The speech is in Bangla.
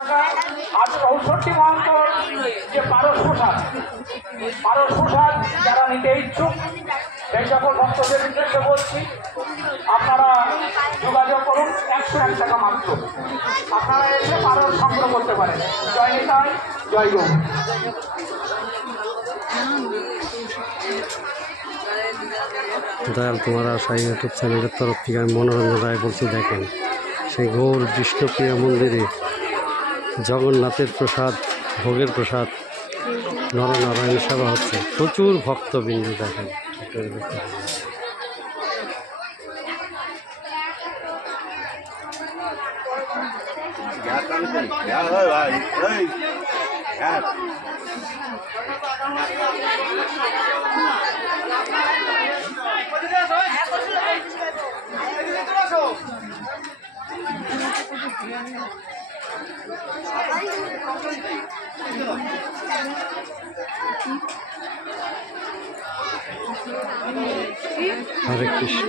আজ ৬৪ মহন্তর যে পারস প্রসাদ যারা নিতে ইচ্ছুক সেই সকল ভক্তদের উদ্দেশ্যে বলছি, আপনারা যোগাযোগ করুন। ১০১ টাকা মাত্র, আপনারা এসে পারস সংগ্রহ করতে পারেন। জয় নিতাই, জয় গৌ। দয়াল তোমার আশা ইউটিউব চ্যানেলের তরফ থেকে আমি মনোরঞ্জন রায় বলছি। দেখেন সেই গৌর বিষ্ণুপ্রিয়া মন্দিরে জগন্নাথের প্রসাদ, ভোগের প্রসাদ, নরনারায়ণ সেবা হচ্ছে। প্রচুর ভক্তবৃন্দ দেখেন। হরে কৃষ্ণ।